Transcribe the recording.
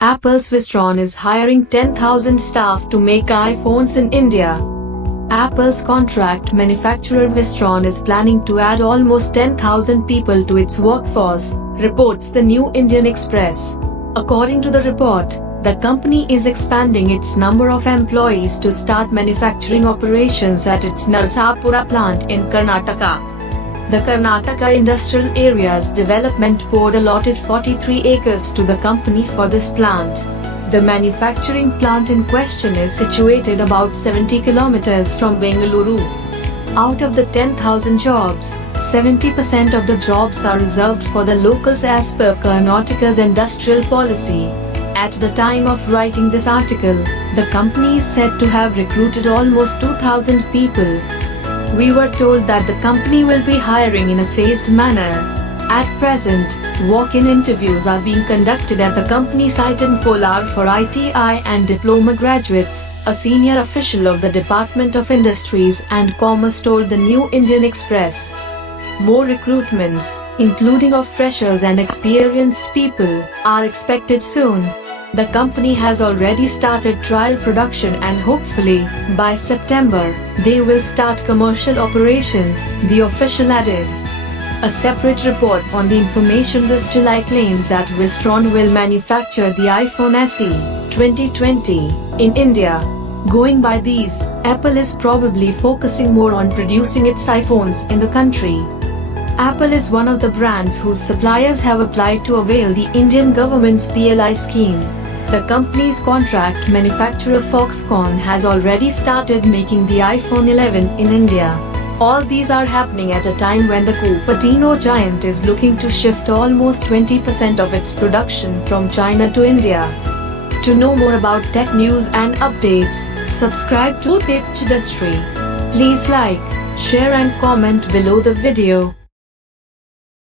Apple's Wistron is hiring 10,000 staff to make iPhones in India. Apple's contract manufacturer Wistron is planning to add almost 10,000 people to its workforce, reports the New Indian Express. According to the report, the company is expanding its number of employees to start manufacturing operations at its Narsapura plant in Karnataka. The Karnataka Industrial Areas Development Board allotted 43 acres to the company for this plant. The manufacturing plant in question is situated about 70 kilometers from Bengaluru. Out of the 10,000 jobs, 70% of the jobs are reserved for the locals as per Karnataka's industrial policy. At the time of writing this article, the company is said to have recruited almost 2,000 people. We were told that the company will be hiring in a phased manner. At present, walk-in interviews are being conducted at the company site in Polar for ITI and diploma graduates, a senior official of the Department of Industries and Commerce told the New Indian Express. More recruitments, including of freshers and experienced people, are expected soon. The company has already started trial production and hopefully, by September, they will start commercial operation, the official added. A separate report on the information this July claimed that Wistron will manufacture the iPhone SE 2020 in India. Going by these, Apple is probably focusing more on producing its iPhones in the country. Apple is one of the brands whose suppliers have applied to avail the Indian government's PLI scheme. The company's contract manufacturer Foxconn has already started making the iPhone 11 in India. All these are happening at a time when the Cupertino giant is looking to shift almost 20% of its production from China to India. To know more about tech news and updates, subscribe to Techdustry. Please like, share and comment below the video.